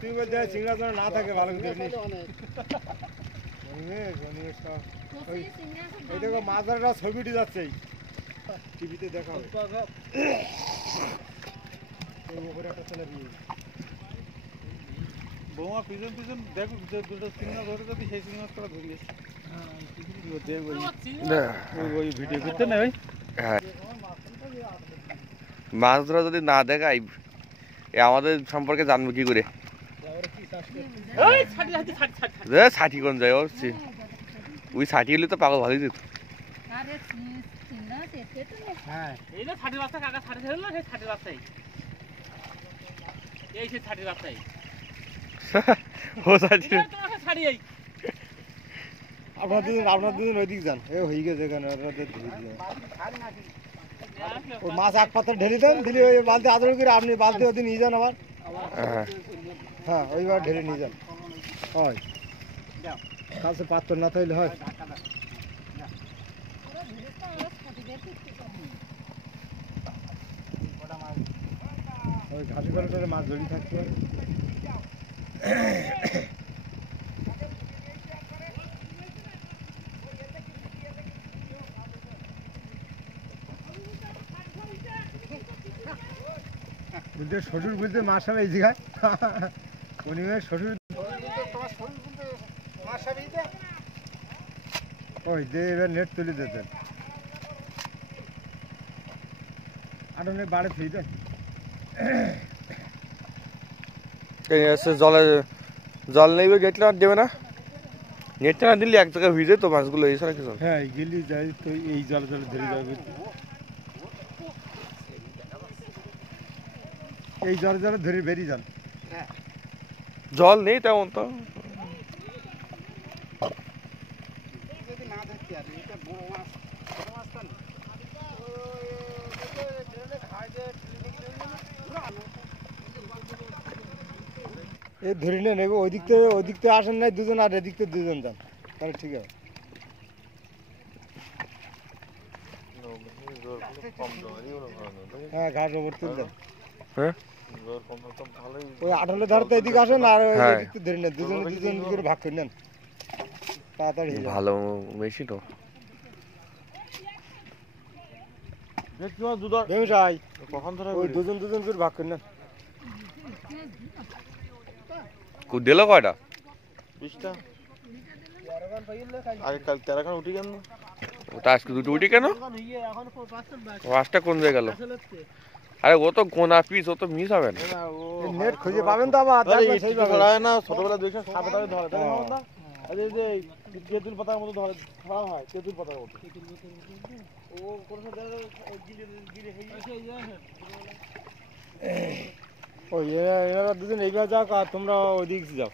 তুই বলতে চিংড়া যেন না থাকে ভালো করে এই দেখো মাছ ধরাটা ছবিটি যাচ্ছে টিভিতে দেখা হবে বৌমা পিছন পিছন দেখো যে দুটো চিংড়া ধরে যাবি সেই চিংড়া তোরা ধরিস ওই ভিডিও করতে না ভাই মাছ ধরা যদি না দেখাই আমাদের সম্পর্কে জানবো কি করে ষাটি কোন যায় ওই ষাটি হলে তো পাগল ভালোই যেত আপনার দুদিন ওইদিক যান এ হয়ে গেছে এখানে ওই মাছ এক পাত্র ঢেলে দেন দিলে ওই বালতি আদর করে আপনি বালতি ওই নিয়ে যান আবার হ্যাঁ ওইবার ঢেলে নিয়ে যান হয় কাছে পাত্র না থাকলে হয় ওই ঘাসি করাটারে মাছ জড়িয়ে থাকতে পারে বুঝতে শ্বশুর বুঝতে মাছ হবে এই জায়গায় উনি শ্বশুর ওই যে এবার নেট তুলে দিতেন আটনে বাড়ে ফিরে দেন জলে জল নেবে গেটটা আর দেবে না নেটটা না দিলে এক জায়গায় ভিজে তো মাছগুলো এই ছাড়া কিছু হ্যাঁ গেলি যাই তো এই জলে জলে ধরে যাবে এই জলে জলে ধরে বেরিয়ে যান জল নেই তেমন তো এই ধরে নিয়ে নেবে ওই দিক থেকে আসেন নাই দুজন আর এদিক থেকে দুজন যান তাহলে ঠিক আছে হ্যাঁ ঘাস ওপর তুলে দেন হ্যাঁ ওই আঠালো ধারতে এদিকে আসেন আর ওই দিক থেকে ধরে নেন দুজন করে ভাগ করে নেন তাড়াতাড়ি ভালো বেশি তো ওই দুজন করে ভাগ করে নেন দিল কয়টা 20টা আগে কাল 13খান উঠে গেল ওটা আজকে দুটো উঠে কেন পাঁচটা কোন জায়গায় গেল আরে ও তো গোনা পিস ও তো মিস হবে না নেট খুঁজে পাবেন তো আবার সেই ধরায় না ছোটবেলা দেখে সাপে ধরে তাই না আরে যে তেঁতুল পাতার মতো ধরা হয় তেঁতুল পাতার মতো ও কোন জায়গায় গিলে ওই এরা দুজন এইবার যাক আর তোমরা ওইদিকে যাও